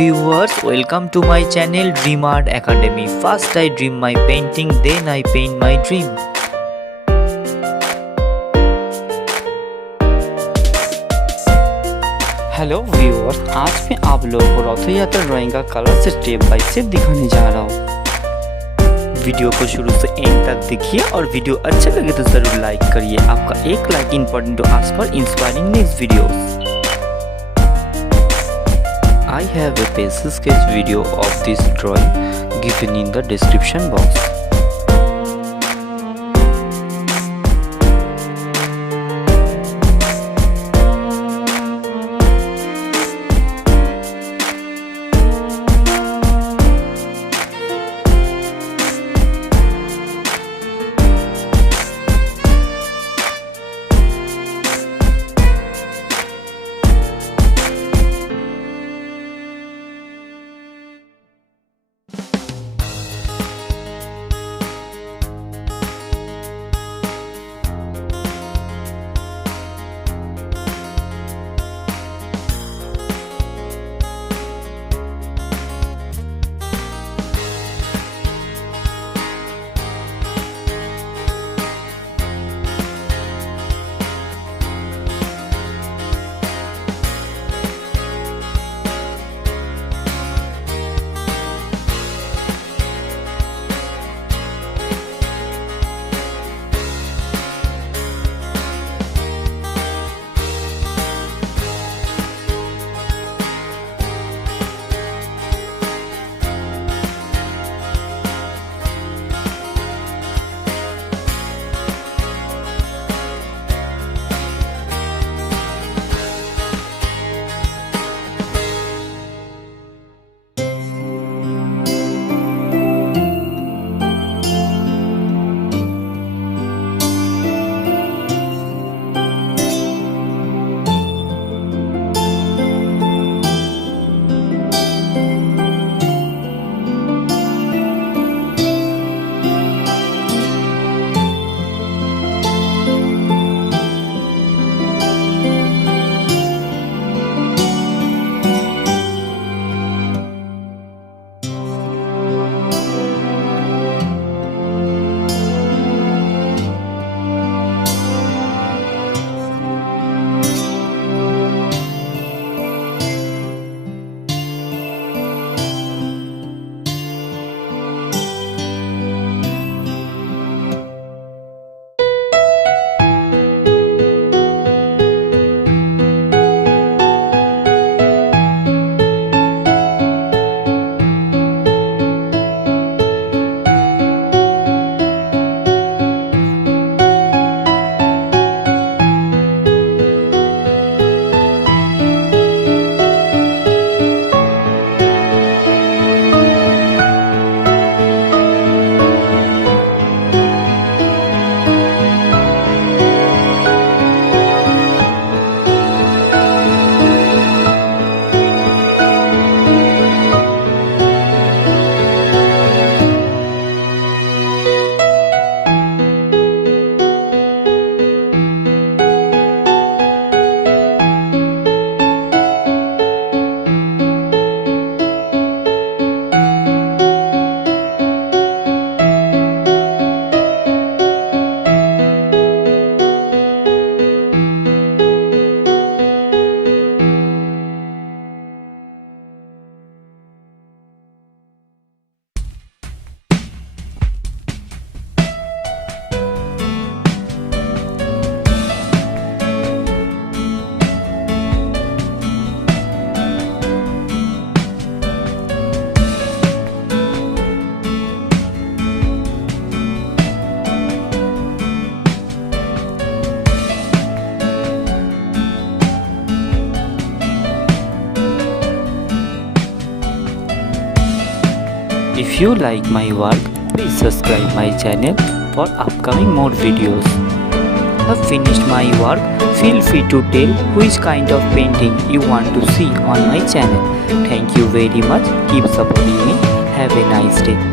viewers, welcome to my channel Dream Art Academy. First I dream my painting, then I paint my dream. Hello viewers, आज मैं आप लोगों को रथ यात्रा drawing का कलर से स्टेप बाय स्टेप दिखाने जा रहा हूँ। वीडियो को शुरू से एंड तक देखिए और वीडियो अच्छा लगे तो जरूर लाइक करिए। आपका एक like important to ask for inspiring next videos. I have a pencil sketch video of this drawing given in the description box. If you like my work, please subscribe my channel for upcoming more videos. Have finished my work, feel free to tell which kind of painting you want to see on my channel. Thank you very much. Keep supporting me. Have a nice day.